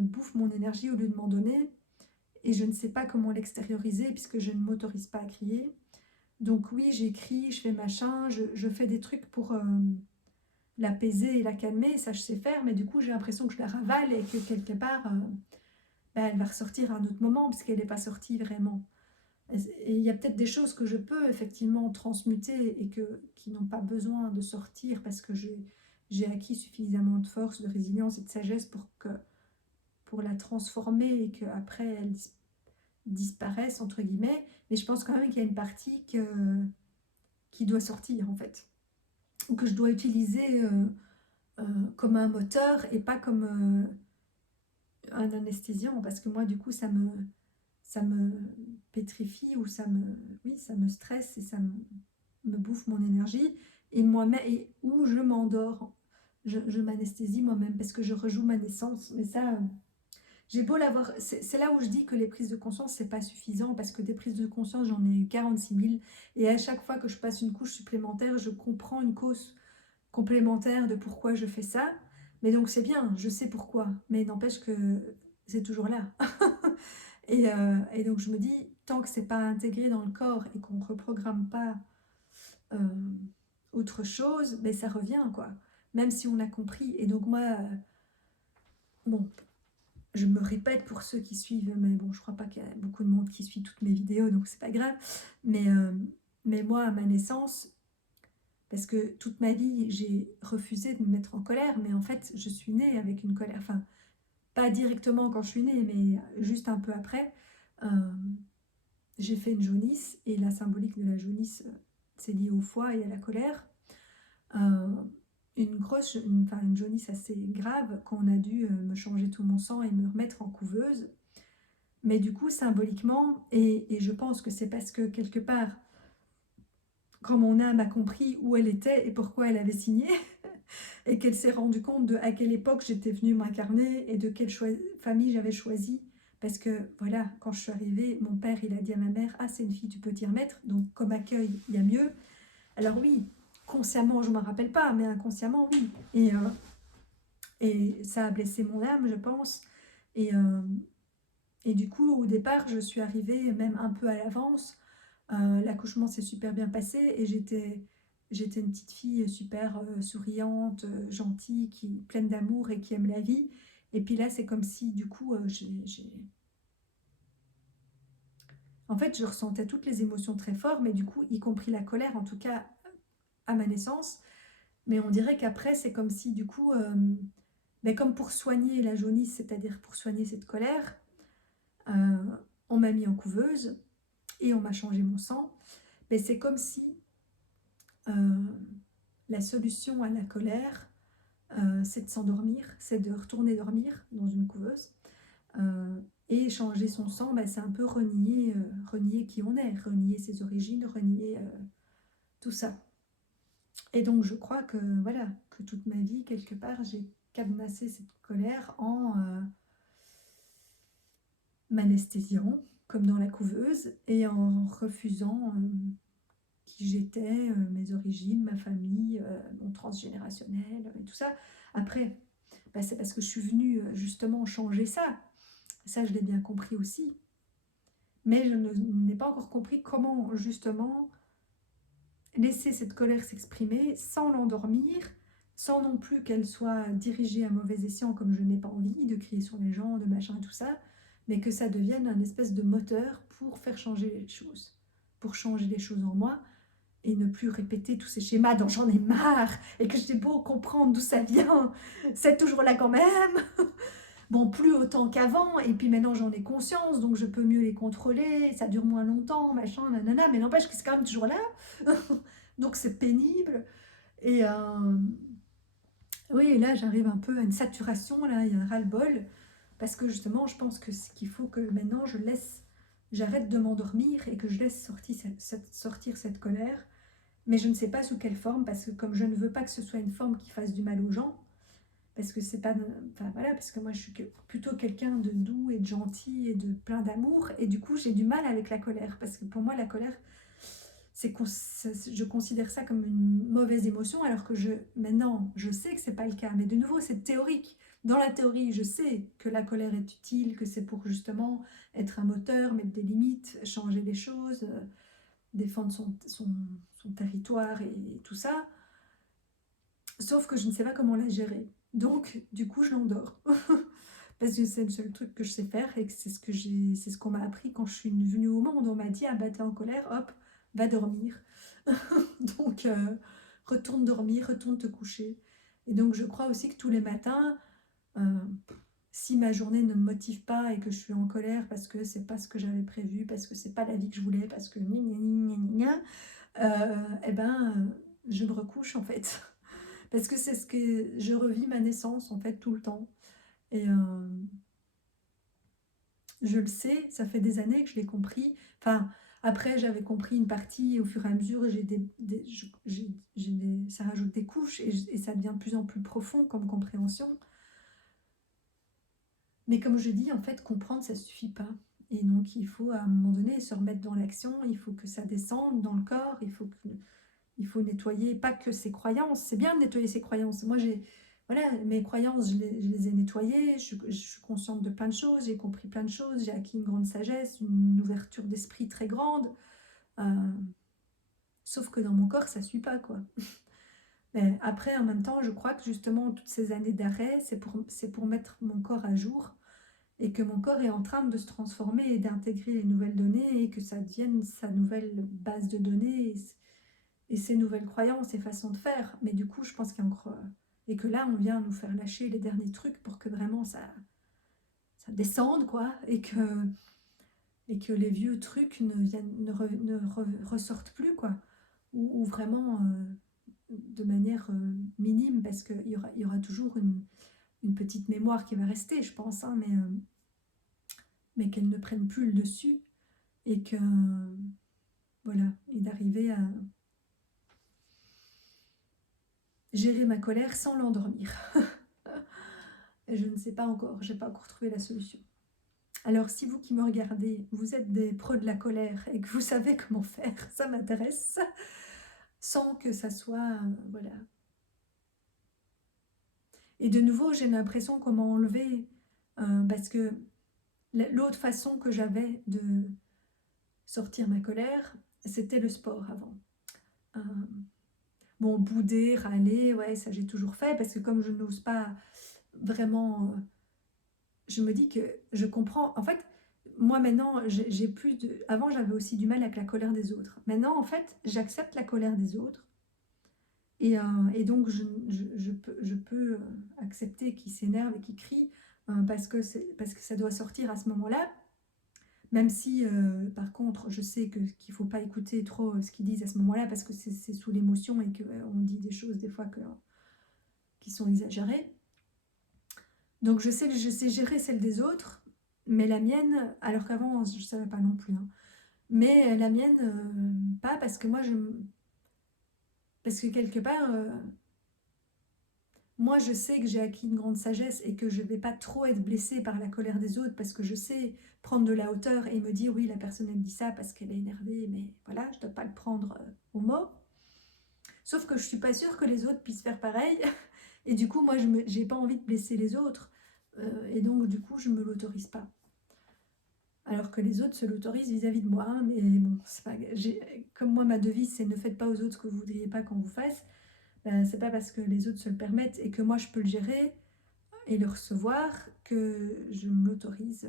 bouffe mon énergie au lieu de m'en donner. Et je ne sais pas comment l'extérioriser puisque je ne m'autorise pas à crier. Donc oui, j'écris, je fais machin, je fais des trucs pour l'apaiser et la calmer, ça je sais faire, mais du coup j'ai l'impression que je la ravale et que quelque part... ben, elle va ressortir à un autre moment parce qu'elle n'est pas sortie vraiment. Et il y a peut-être des choses que je peux effectivement transmuter et qui n'ont pas besoin de sortir parce que j'ai acquis suffisamment de force, de résilience et de sagesse pour la transformer et qu'après elle disparaisse, entre guillemets. Mais je pense quand même qu'il y a une partie qui doit sortir en fait. Ou que je dois utiliser comme un moteur et pas comme un anesthésiant parce que moi du coup ça me pétrifie ou oui, ça me stresse et me bouffe mon énergie et moi-même, où je m'endors, je m'anesthésie moi-même parce que je rejoue ma naissance. Mais ça, j'ai beau l'avoir, c'est là où je dis que les prises de conscience, c'est pas suffisant parce que des prises de conscience, j'en ai eu 46 000 et à chaque fois que je passe une couche supplémentaire, je comprends une cause complémentaire de pourquoi je fais ça. Mais donc c'est bien, je sais pourquoi, mais n'empêche que c'est toujours là. Et donc je me dis, tant que c'est pas intégré dans le corps et qu'on ne reprogramme pas euh, autre chose, mais ça revient quoi. Même si on a compris. Et donc moi, bon, je me répète pour ceux qui suivent, mais bon, je crois pas qu'il y a beaucoup de monde qui suit toutes mes vidéos, donc c'est pas grave. Mais, euh, mais moi, à ma naissance, parce que toute ma vie, j'ai refusé de me mettre en colère, mais en fait, je suis née avec une colère. Enfin, pas directement quand je suis née, mais juste un peu après. Euh, j'ai fait une jaunisse et la symbolique de la jaunisse, c'est lié au foie et à la colère. Euh, enfin, une jaunisse assez grave quand on a dû me changer tout mon sang et me remettre en couveuse. Mais du coup, symboliquement, et je pense que c'est parce que quelque part, quand mon âme a compris où elle était et pourquoi elle avait signé, et qu'elle s'est rendue compte de à quelle époque j'étais venue m'incarner et de quelle famille j'avais choisi. Parce que voilà, quand je suis arrivée, mon père il a dit à ma mère, ah c'est une fille, tu peux t'y remettre, donc comme accueil, il y a mieux. Alors oui, consciemment je ne m'en rappelle pas, mais inconsciemment oui. Et ça a blessé mon âme, je pense. Et, euh, et du coup, au départ, je suis arrivée même un peu à l'avance. L'accouchement s'est super bien passé et j'étais une petite fille super souriante, gentille, pleine d'amour et qui aime la vie. Et puis là, c'est comme si, du coup, en fait, je ressentais toutes les émotions très fort, mais du coup, y compris la colère, en tout cas à ma naissance. Mais on dirait qu'après, c'est comme si, du coup, ben, comme pour soigner la jaunisse, c'est-à-dire pour soigner cette colère, euh, on m'a mis en couveuse et on m'a changé mon sang. Mais c'est comme si euh, la solution à la colère, c'est de s'endormir, c'est de retourner dormir dans une couveuse. Et changer son sang, ben, c'est un peu renier qui on est, renier ses origines, renier tout ça. Et donc je crois que voilà, que toute ma vie, quelque part, j'ai cadenassé cette colère en m'anesthésiant, comme dans la couveuse, et en refusant qui j'étais, mes origines, ma famille, mon transgénérationnel, et tout ça. Après, bah, c'est parce que je suis venue justement changer ça. Ça, je l'ai bien compris aussi. Mais je n'ai pas encore compris comment justement laisser cette colère s'exprimer sans l'endormir, sans non plus qu'elle soit dirigée à mauvais escient, comme je n'ai pas envie de crier sur les gens, de machin et tout ça, mais que ça devienne un espèce de moteur pour faire changer les choses, pour changer les choses en moi et ne plus répéter tous ces schémas dont j'en ai marre et que j'ai beau comprendre d'où ça vient, c'est toujours là quand même. Bon, plus autant qu'avant, et puis maintenant j'en ai conscience, donc je peux mieux les contrôler, ça dure moins longtemps, machin, nanana, mais n'empêche que c'est quand même toujours là. Donc c'est pénible. Et oui, et là j'arrive un peu à une saturation, là, il y a un ras-le-bol, parce que justement je pense que ce qu'il faut que maintenant j'arrête de m'endormir et que je laisse sortir cette colère, mais je ne sais pas sous quelle forme, parce que comme je ne veux pas que ce soit une forme qui fasse du mal aux gens, parce que c'est pas, enfin voilà, parce que moi je suis plutôt quelqu'un de doux et de gentil et de plein d'amour, et du coup j'ai du mal avec la colère, parce que pour moi la colère, je considère ça comme une mauvaise émotion, alors que maintenant je sais que c'est pas le cas, mais de nouveau c'est théorique. Dans la théorie, je sais que la colère est utile, que c'est pour justement être un moteur, mettre des limites, changer les choses, défendre son territoire et tout ça. Sauf que je ne sais pas comment la gérer. Donc, du coup, je l'endors. Parce que c'est le seul truc que je sais faire et que c'est ce qu'on m'a appris quand je suis venue au monde. On m'a dit, ah bah t'es en colère, hop, va dormir. Donc, retourne dormir, retourne te coucher. Et donc, je crois aussi que tous les matins, euh, si ma journée ne me motive pas et que je suis en colère parce que c'est pas ce que j'avais prévu, parce que c'est pas la vie que je voulais, parce que gna gna gna gna gna, eh ben, je me recouche en fait. Parce que c'est ce que je revis ma naissance en fait tout le temps. Et je le sais, ça fait des années que je l'ai compris. Enfin, après, j'avais compris une partie et au fur et à mesure, ça rajoute des couches et ça devient de plus en plus profond comme compréhension. Mais comme je dis, en fait, comprendre, ça suffit pas. Et donc, il faut à un moment donné se remettre dans l'action, il faut que ça descende dans le corps, il faut nettoyer, pas que ses croyances. C'est bien de nettoyer ses croyances. Moi, voilà, mes croyances, je les ai nettoyées. Je suis consciente de plein de choses. J'ai compris plein de choses. J'ai acquis une grande sagesse, une ouverture d'esprit très grande. Euh, Sauf que dans mon corps, ça ne suit pas, quoi. Mais après, en même temps, je crois que justement, toutes ces années d'arrêt, c'est pour mettre mon corps à jour et que mon corps est en train de se transformer et d'intégrer les nouvelles données et que ça devienne sa nouvelle base de données et ses nouvelles croyances et façons de faire. Mais du coup, je pense qu'il y a encore... et que là, on vient nous faire lâcher les derniers trucs pour que vraiment ça descende, quoi, et que les vieux trucs ne ressortent plus, quoi. Ou vraiment de manière minime, parce qu'il y aura toujours une petite mémoire qui va rester, je pense, hein, mais qu'elle ne prenne plus le dessus, et que, voilà, et d'arriver à gérer ma colère sans l'endormir. Et je ne sais pas encore, je n'ai pas encore trouvé la solution. Alors, si vous qui me regardez, vous êtes des pros de la colère et que vous savez comment faire, ça m'intéresse, sans que ça soit, voilà. Et de nouveau, j'ai l'impression comment enlever, parce que l'autre façon que j'avais de sortir ma colère, c'était le sport avant. Euh, Bon, bouder, râler, ouais, ça j'ai toujours fait parce que comme je n'ose pas vraiment, je me dis que je comprends. En fait, moi maintenant, j'ai plus de avant j'avais aussi du mal avec la colère des autres. Maintenant, en fait, j'accepte la colère des autres et donc je peux accepter qu'ils s'énervent et qu'ils crient, parce que ça doit sortir à ce moment-là. Même si, par contre, je sais qu'il faut pas écouter trop, ce qu'ils disent à ce moment-là parce que c'est sous l'émotion et qu'on dit des choses des fois qui sont exagérées. Donc je sais gérer celle des autres, mais la mienne, alors qu'avant je ne savais pas non plus, hein. Mais la mienne, pas parce que parce que quelque part, moi je sais que j'ai acquis une grande sagesse et que je ne vais pas trop être blessée par la colère des autres parce que je sais prendre de la hauteur et me dire oui la personne elle me dit ça parce qu'elle est énervée, mais voilà, je ne dois pas le prendre au mot. Sauf que je suis pas sûre que les autres puissent faire pareil. Et du coup, moi, je j'ai pas envie de blesser les autres. Et donc, du coup, je me l'autorise pas. Alors que les autres se l'autorisent vis-à-vis de moi, hein. Mais bon, c'est pas, comme moi, ma devise, c'est ne faites pas aux autres ce que vous voudriez pas qu'on vous fasse. Ben, c'est pas parce que les autres se le permettent et que moi, je peux le gérer et le recevoir que je me l'autorise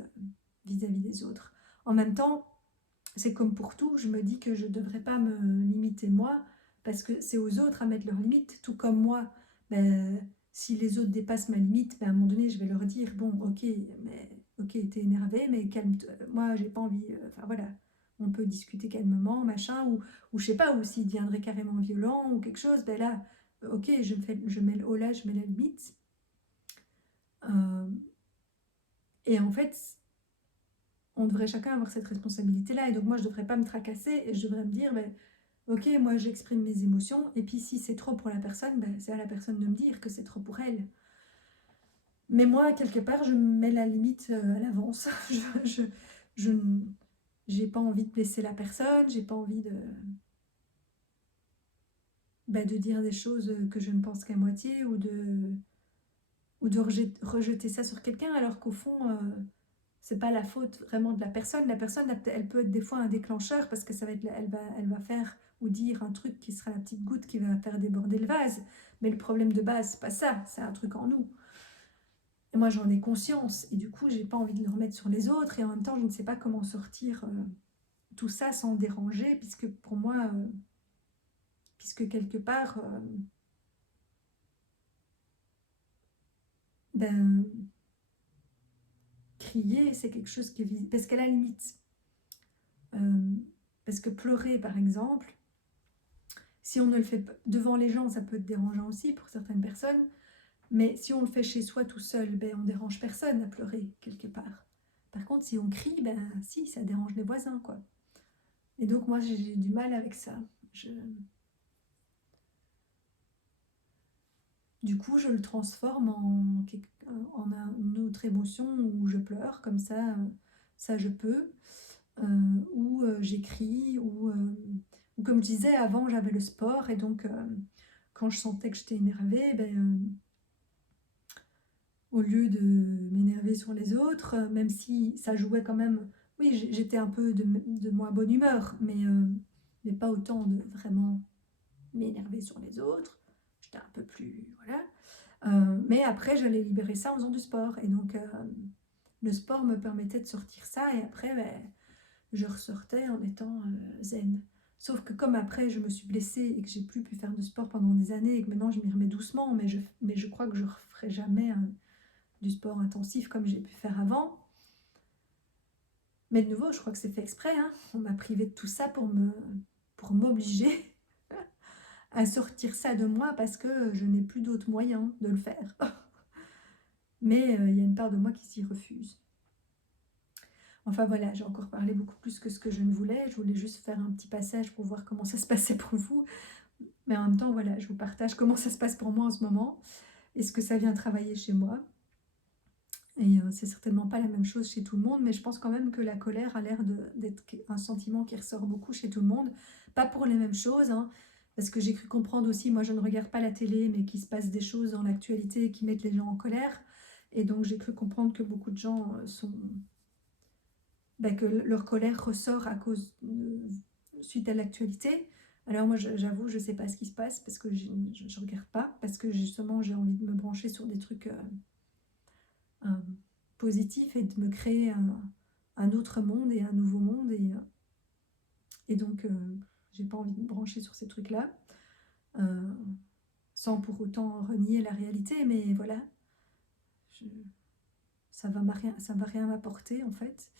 vis-à-vis des autres. En même temps, c'est comme pour tout, je me dis que je ne devrais pas me limiter moi, parce que c'est aux autres à mettre leurs limites, tout comme moi. Ben, si les autres dépassent ma limite, ben, à un moment donné, je vais leur dire, bon, ok, t'es énervé, mais calme-toi. Moi, j'ai pas envie. Enfin voilà, on peut discuter calmement, machin, ou je sais pas, ou s'il deviendrait carrément violent ou quelque chose, ben là, ok, je mets le haut là, je mets la limite. Euh, et en fait, on devrait chacun avoir cette responsabilité-là. Et donc moi, je devrais pas me tracasser et je devrais me dire, ben, ok, moi j'exprime mes émotions, et puis si c'est trop pour la personne, ben, c'est à la personne de me dire que c'est trop pour elle. Mais moi, quelque part, je me mets la limite à l'avance. Je j'ai pas envie de blesser la personne, j'ai pas envie de dire des choses que je ne pense qu'à moitié, ou de rejeter ça sur quelqu'un, alors qu'au fond, c'est pas la faute vraiment de la personne. La personne, elle peut être des fois un déclencheur parce que ça va être, elle va faire ou dire un truc qui sera la petite goutte qui va faire déborder le vase. Mais le problème de base, c'est pas ça, c'est un truc en nous. Et moi, j'en ai conscience et du coup, j'ai pas envie de le remettre sur les autres et en même temps, je ne sais pas comment sortir tout ça sans déranger, puisque pour moi, puisque quelque part, ben, crier, c'est quelque chose qui est visible. Parce qu'à la limite, euh, parce que pleurer, par exemple, si on ne le fait pas devant les gens, ça peut être dérangeant aussi pour certaines personnes. Mais si on le fait chez soi tout seul, ben, on dérange personne à pleurer quelque part. Par contre, si on crie, ben si, ça dérange les voisins, quoi. Et donc moi, j'ai du mal avec ça. Je... Du coup, je le transforme en une autre émotion où je pleure, comme ça je peux, ou j'écris, ou comme je disais, avant j'avais le sport, et donc quand je sentais que j'étais énervée, ben, au lieu de m'énerver sur les autres, même si ça jouait quand même, oui, j'étais un peu de moins bonne humeur, mais pas autant de vraiment m'énerver sur les autres. J'étais un peu plus, voilà. Mais après, j'allais libérer ça en faisant du sport. Et donc, le sport me permettait de sortir ça. Et après, ben, je ressortais en étant zen. Sauf que comme après, je me suis blessée et que j'ai plus pu faire de sport pendant des années et que maintenant, je m'y remets doucement, mais je crois que je ne referai jamais du sport intensif comme j'ai pu faire avant. Mais de nouveau, je crois que c'est fait exprès, hein. On m'a privé de tout ça pour m'obliger à sortir ça de moi parce que je n'ai plus d'autres moyens de le faire. Mais il y a une part de moi qui s'y refuse. Enfin voilà, j'ai encore parlé beaucoup plus que ce que je ne voulais. Je voulais juste faire un petit passage pour voir comment ça se passait pour vous. Mais en même temps, voilà, je vous partage comment ça se passe pour moi en ce moment et ce que ça vient travailler chez moi. Et c'est certainement pas la même chose chez tout le monde, mais je pense quand même que la colère a l'air d'être un sentiment qui ressort beaucoup chez tout le monde. Pas pour les mêmes choses, hein, parce que j'ai cru comprendre aussi, moi je ne regarde pas la télé, mais qu'il se passe des choses dans l'actualité qui mettent les gens en colère. Et donc j'ai cru comprendre que beaucoup de gens que leur colère ressort suite à l'actualité. Alors moi, j'avoue, je sais pas ce qui se passe parce que je regarde pas, parce que justement, j'ai envie de me brancher sur des trucs euh, positifs et de me créer un autre monde et un nouveau monde. Et donc, j'ai pas envie de me brancher sur ces trucs-là, euh, sans pour autant renier la réalité, mais voilà, je- ça va rien m'apporter en fait.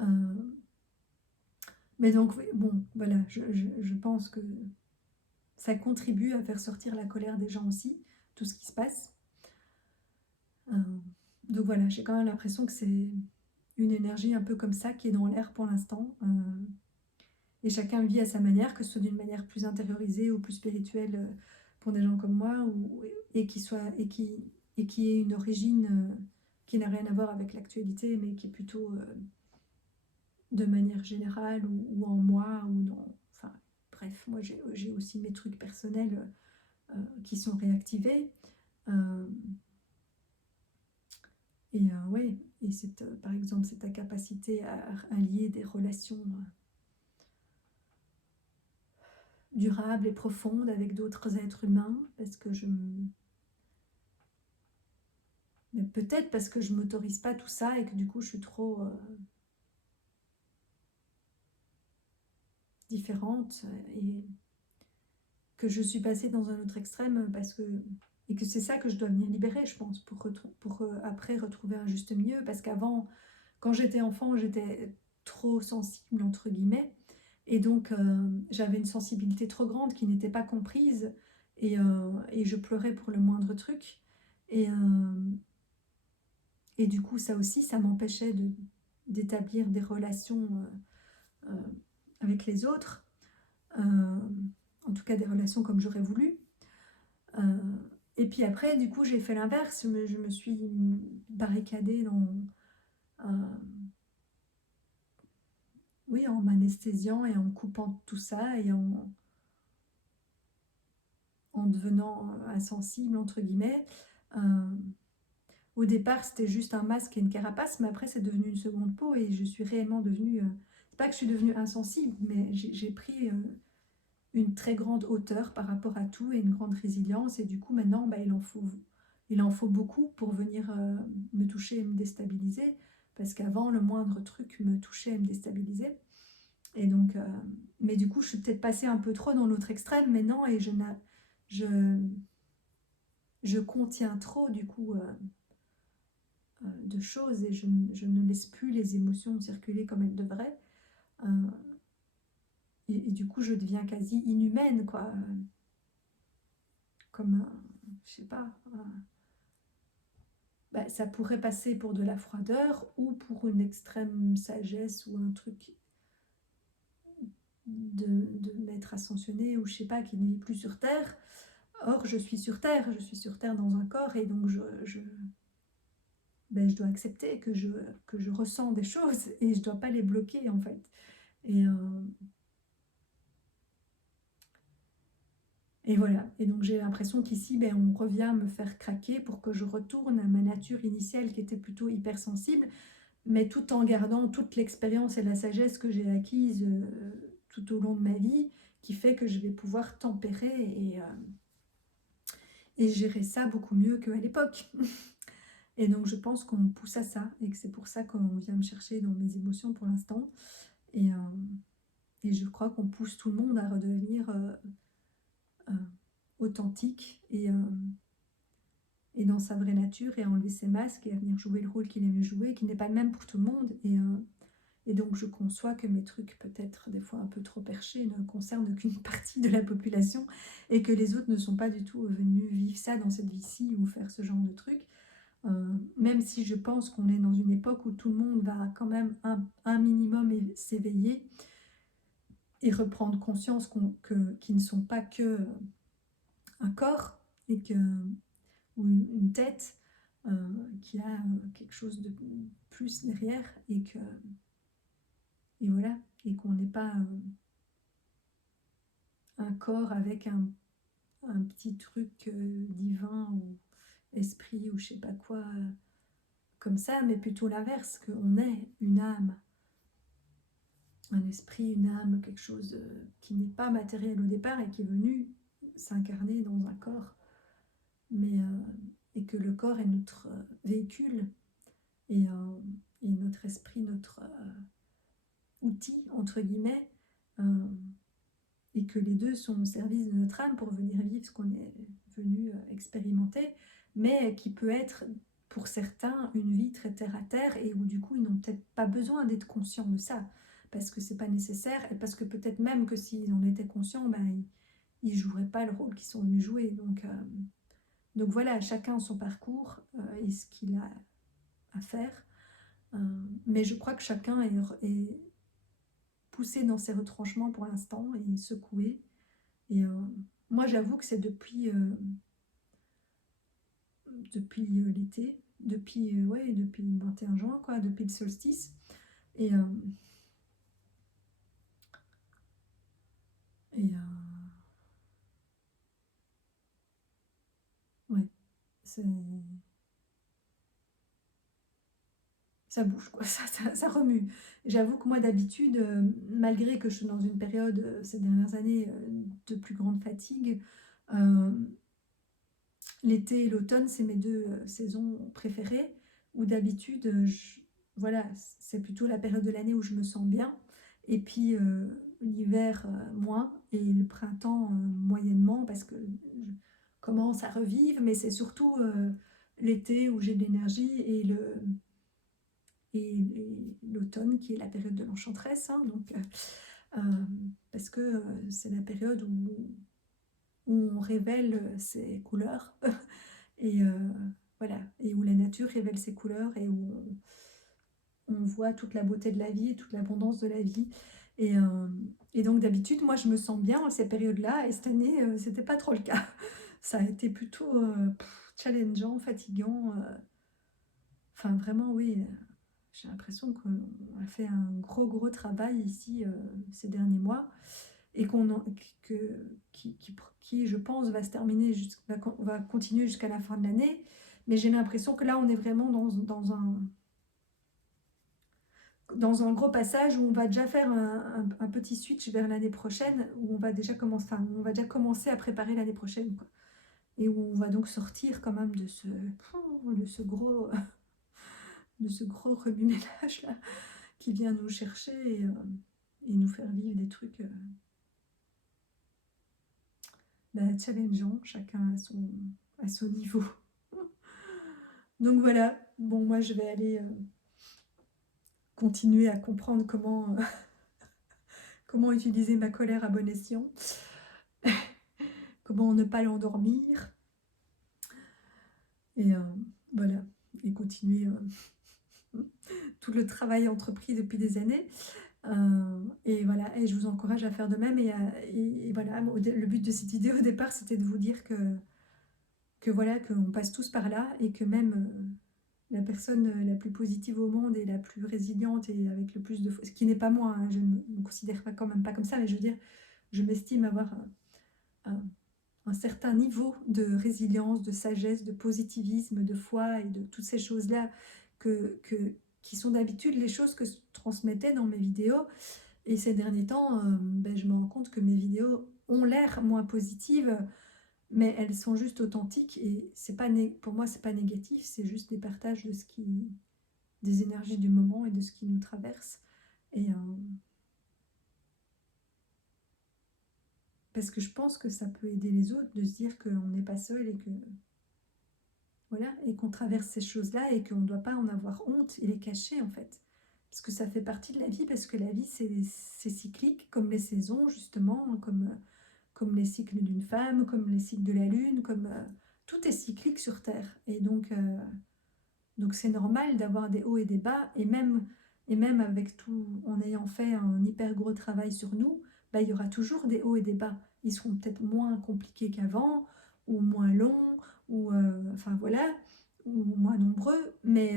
Euh, mais donc, oui, bon, voilà, je pense que ça contribue à faire sortir la colère des gens aussi, tout ce qui se passe. Euh, donc voilà, j'ai quand même l'impression que c'est une énergie un peu comme ça qui est dans l'air pour l'instant. Et chacun le vit à sa manière, que ce soit d'une manière plus intériorisée ou plus spirituelle pour des gens comme moi, et et qui ait une origine qui n'a rien à voir avec l'actualité, mais qui est plutôt de manière générale ou en moi ou dans. Enfin, bref, moi j'ai aussi mes trucs personnels qui sont réactivés. Euh, ouais, et par exemple, c'est ta capacité à lier des relations durables et profondes avec d'autres êtres humains, parce que mais peut-être parce que je m'autorise pas tout ça et que du coup je suis trop différente et que je suis passée dans un autre extrême et que c'est ça que je dois venir libérer, je pense, pour après retrouver un juste milieu. Parce qu'avant, quand j'étais enfant, j'étais trop sensible, entre guillemets. Et donc, j'avais une sensibilité trop grande qui n'était pas comprise. Et je pleurais pour le moindre truc. Et, et du coup, ça aussi, ça m'empêchait d'établir des relations avec les autres. Euh, en tout cas, des relations comme j'aurais voulu. Euh, et puis après, du coup, j'ai fait l'inverse. Je me suis barricadée euh, oui, en m'anesthésiant et en coupant tout ça et en devenant insensible, entre guillemets. Euh, Au départ, c'était juste un masque et une carapace, mais après, c'est devenu une seconde peau et je suis réellement devenue. C'est pas que je suis devenue insensible, mais j'ai pris une très grande hauteur par rapport à tout et une grande résilience. Et du coup, maintenant, bah, il en faut beaucoup pour venir me toucher et me déstabiliser. Parce qu'avant, le moindre truc me touchait et me déstabilisait. Et donc, mais du coup, je suis peut-être passée un peu trop dans l'autre extrême, mais non, et je, je contiens trop, du coup, de choses et je ne laisse plus les émotions circuler comme elles devraient. Euh, et du coup, je deviens quasi inhumaine, quoi. Comme, je sais pas, bah, ça pourrait passer pour de la froideur ou pour une extrême sagesse ou un truc de maître ascensionné ou je sais pas, qui ne vit plus sur Terre. Or, je suis sur Terre dans un corps et donc ben, je dois accepter que je ressens des choses et je dois pas les bloquer en fait. Et, et voilà. Et donc j'ai l'impression qu'ici, ben, on revient me faire craquer pour que je retourne à ma nature initiale qui était plutôt hypersensible, mais tout en gardant toute l'expérience et la sagesse que j'ai acquise tout au long de ma vie, qui fait que je vais pouvoir tempérer et gérer ça beaucoup mieux qu'à l'époque. Et donc je pense qu'on me pousse à ça et que c'est pour ça qu'on vient me chercher dans mes émotions pour l'instant. Et, et je crois qu'on pousse tout le monde à redevenir euh, authentique et dans sa vraie nature et à enlever ses masques et à venir jouer le rôle qu'il aime jouer, qui n'est pas le même pour tout le monde. Et donc je conçois que mes trucs, peut-être des fois un peu trop perchés, ne concernent qu'une partie de la population et que les autres ne sont pas du tout venus vivre ça dans cette vie-ci ou faire ce genre de trucs. Même si je pense qu'on est dans une époque où tout le monde va quand même un minimum s'éveiller et reprendre conscience qu'ils ne sont pas que un corps et ou une tête qui a quelque chose de plus derrière et voilà, et qu'on n'est pas un corps avec un petit truc divin ou esprit ou je sais pas quoi comme ça, mais plutôt l'inverse, qu'on est une âme un esprit, une âme, quelque chose qui n'est pas matériel au départ et qui est venu s'incarner dans un corps, mais, et que le corps est notre véhicule et, et notre esprit, notre outil, entre guillemets, euh, et que les deux sont au service de notre âme pour venir vivre ce qu'on est venu expérimenter, mais qui peut être pour certains une vie très terre à terre et où du coup ils n'ont peut-être pas besoin d'être conscients de ça parce que c'est pas nécessaire et parce que peut-être même que s'ils en étaient conscients, ben, ils joueraient pas le rôle qu'ils sont venus jouer. Donc voilà, chacun son parcours et ce qu'il a à faire. Euh, mais je crois que chacun est poussé dans ses retranchements pour l'instant et secoué. Et moi, j'avoue que c'est depuis l'été, depuis le 21 juin, quoi, depuis le solstice. Et, et ouais, c'est, ça bouge, quoi, ça remue. J'avoue que moi, d'habitude, malgré que je suis dans une période, ces dernières années, de plus grande fatigue, euh, l'été et l'automne, c'est mes deux saisons préférées, où d'habitude, voilà, c'est plutôt la période de l'année où je me sens bien. Et puis l'hiver, moins, et le printemps, moyennement, parce que je commence à revivre, mais c'est surtout l'été où j'ai de l'énergie et l'automne qui est la période de l'enchanteresse, hein, euh, parce que c'est la période où on révèle ses couleurs et voilà, et où la nature révèle ses couleurs et où on voit toute la beauté de la vie et toute l'abondance de la vie. Et, euh, et donc d'habitude, moi je me sens bien à ces périodes-là, et cette année, c'était pas trop le cas. Ça a été plutôt challengeant, fatigant. Enfin, vraiment, oui, j'ai l'impression qu'on a fait un gros travail ici ces derniers mois et que, qui, je pense, va se terminer, va continuer jusqu'à la fin de l'année. Mais j'ai l'impression que là, on est vraiment dans un gros passage où on va déjà faire un petit switch vers l'année prochaine, où on va déjà commencer, enfin, on va déjà commencer à préparer l'année prochaine, quoi. Et où on va donc sortir quand même de ce gros, de ce gros remue-ménage là, qui vient nous chercher et nous faire vivre des trucs challengeants, chacun à son niveau. Donc voilà, bon, moi je vais aller continuer à comprendre comment utiliser ma colère à bon escient, comment ne pas l'endormir, et voilà, et continuer tout le travail entrepris depuis des années. Et voilà, et je vous encourage à faire de même. Et voilà, le but de cette vidéo au départ, c'était de vous dire que voilà, qu'on passe tous par là et que même la personne la plus positive au monde et la plus résiliente et avec le plus de... Ce qui n'est pas moi, hein, je ne me considère pas quand même pas comme ça, mais je veux dire, je m'estime avoir un certain niveau de résilience, de sagesse, de positivisme, de foi et de toutes ces choses-là qui sont d'habitude les choses que je transmettais dans mes vidéos. Et ces derniers temps, je me rends compte que mes vidéos ont l'air moins positives, mais elles sont juste authentiques et c'est pas pour moi c'est pas négatif, c'est juste des partages des énergies du moment et de ce qui nous traverse. Et parce que je pense que ça peut aider les autres de se dire qu'on n'est pas seul et que voilà, et qu'on traverse ces choses-là et qu'on ne doit pas en avoir honte et les cacher en fait. Parce que ça fait partie de la vie, parce que la vie c'est cyclique, comme les saisons justement, comme les cycles d'une femme, comme les cycles de la lune, tout est cyclique sur Terre. Et donc c'est normal d'avoir des hauts et des bas, et même avec tout, en ayant fait un hyper gros travail sur nous, il y aura toujours des hauts et des bas. Ils seront peut-être moins compliqués qu'avant, ou moins longs, ou enfin voilà, ou moins nombreux, mais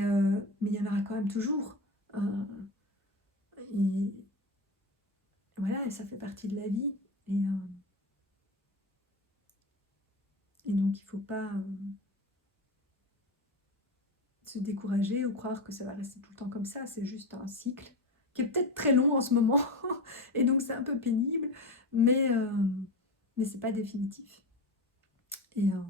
il y en aura quand même toujours. Euh, et voilà, et ça fait partie de la vie. Et donc il ne faut pas se décourager ou croire que ça va rester tout le temps comme ça. C'est juste un cycle qui est peut-être très long en ce moment et donc c'est un peu pénible, mais c'est pas définitif. Et, euh,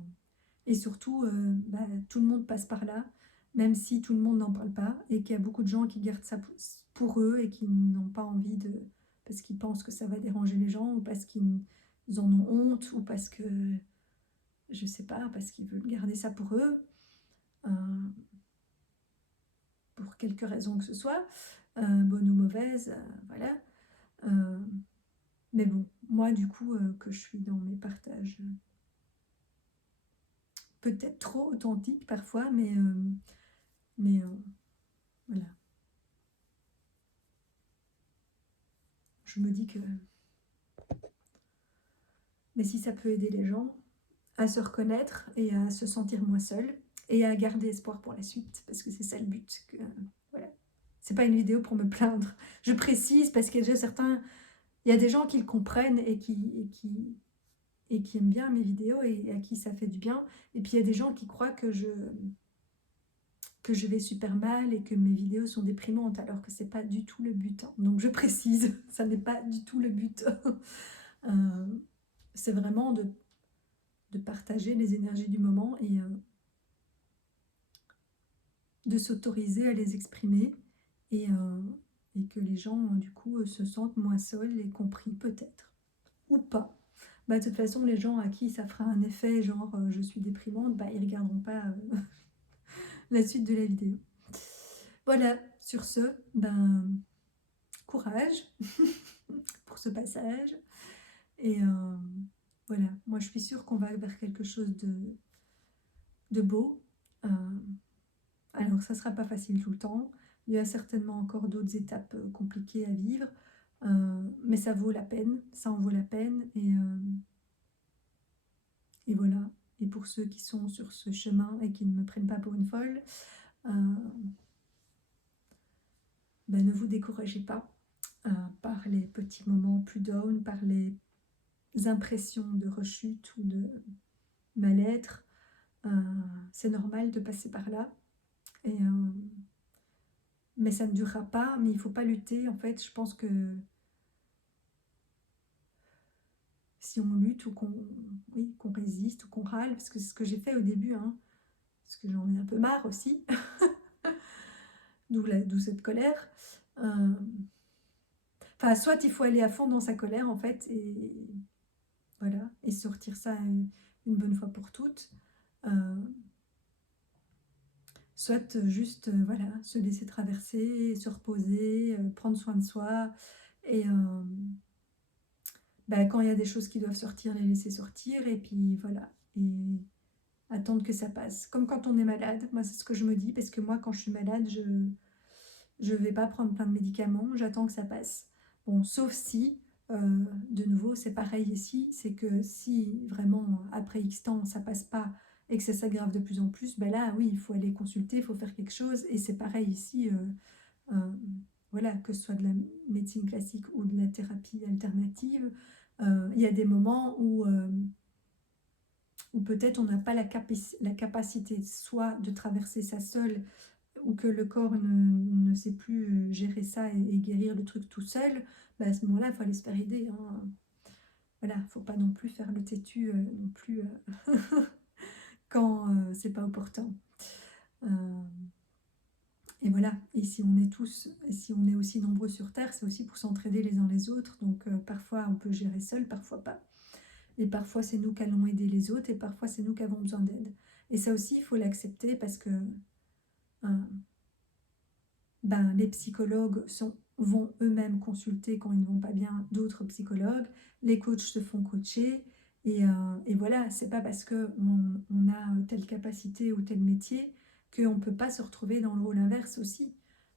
et surtout, bah, tout le monde passe par là, même si tout le monde n'en parle pas, et qu'il y a beaucoup de gens qui gardent ça pour eux et qui n'ont pas envie de... parce qu'ils pensent que ça va déranger les gens, ou parce qu'ils en ont honte, ou parce que, je sais pas, parce qu'ils veulent garder ça pour eux, euh, pour quelque raison que ce soit, bonne ou mauvaise, voilà. Euh, mais bon, moi du coup, que je suis dans mes partages peut-être trop authentiques parfois, mais voilà. Je me dis que... Mais si ça peut aider les gens à se reconnaître et à se sentir moins seul et à garder espoir pour la suite, parce que c'est ça le but. Voilà. C'est pas une vidéo pour me plaindre. Je précise parce qu'il y a déjà certains... Il y a des gens qui le comprennent et qui aiment bien mes vidéos et à qui ça fait du bien. Et puis il y a des gens qui croient que je vais super mal et que mes vidéos sont déprimantes, alors que c'est pas du tout le but, hein. Donc je précise, ça n'est pas du tout le but. Euh, c'est vraiment de partager les énergies du moment et de s'autoriser à les exprimer et que les gens, du coup, se sentent moins seuls et compris peut-être, ou pas. Bah, de toute façon, les gens à qui ça fera un effet, genre je suis déprimante, bah, ils regarderont pas la suite de la vidéo. Voilà, sur ce, ben, courage pour ce passage. Et voilà, moi je suis sûre qu'on va vers quelque chose de beau. Euh, alors ça ne sera pas facile tout le temps. Il y a certainement encore d'autres étapes compliquées à vivre. Mais ça vaut la peine, ça en vaut la peine. Et voilà. Et pour ceux qui sont sur ce chemin et qui ne me prennent pas pour une folle, euh, ben ne vous découragez pas par les petits moments plus down, par les impressions de rechute ou de mal-être. C'est normal de passer par là. Et, mais ça ne durera pas, mais il ne faut pas lutter. En fait, je pense que si on lutte ou qu'on résiste ou qu'on râle, parce que c'est ce que j'ai fait au début, hein, parce que j'en ai un peu marre aussi, d'où cette colère. Euh, Enfin, soit il faut aller à fond dans sa colère, en fait, et voilà, et sortir ça une bonne fois pour toutes. Euh, Soit juste, voilà, se laisser traverser, se reposer, prendre soin de soi, et bah, quand il y a des choses qui doivent sortir, les laisser sortir, et puis voilà, et attendre que ça passe. Comme quand on est malade, moi c'est ce que je me dis, parce que moi quand je suis malade, je vais pas prendre plein de médicaments, j'attends que ça passe. Bon, sauf si, de nouveau, c'est pareil ici, c'est que si vraiment après X temps ça passe pas et que ça s'aggrave de plus en plus, ben là oui, il faut aller consulter, il faut faire quelque chose, et c'est pareil ici, euh, voilà, que ce soit de la médecine classique ou de la thérapie alternative, il y a des moments où peut-être on n'a pas la capacité soit de traverser ça seul, ou que le corps ne sait plus gérer ça et guérir le truc tout seul, bah à ce moment-là, il faut aller se faire aider, hein. Voilà, il ne faut pas non plus faire le têtu non plus quand c'est pas opportun. Euh, et voilà, et si on est tous, et si on est aussi nombreux sur Terre, c'est aussi pour s'entraider les uns les autres. Donc parfois on peut gérer seul, parfois pas. Et parfois c'est nous qui allons aider les autres, et parfois c'est nous qui avons besoin d'aide. Et ça aussi, il faut l'accepter parce que euh, ben, les psychologues vont eux-mêmes consulter quand ils ne vont pas bien d'autres psychologues, les coachs se font coacher, et voilà, c'est pas parce qu'on a telle capacité ou tel métier qu'on ne peut pas se retrouver dans le rôle inverse aussi.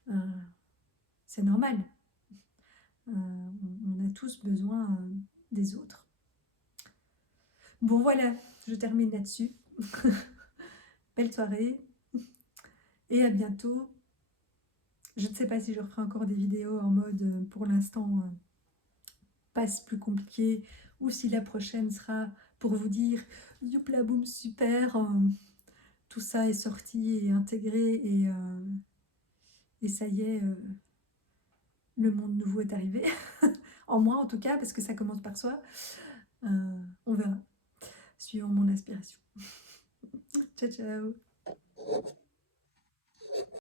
Euh, c'est normal. On a tous besoin des autres. Bon voilà, je termine là-dessus. Belle soirée et à bientôt. Je ne sais pas si je referai encore des vidéos en mode pour l'instant passe plus compliqué, ou si la prochaine sera pour vous dire youpla boum super, tout ça est sorti et intégré, et ça y est, le monde nouveau est arrivé. En moi en tout cas, parce que ça commence par soi. On verra, suivant mon aspiration. Ciao, ciao.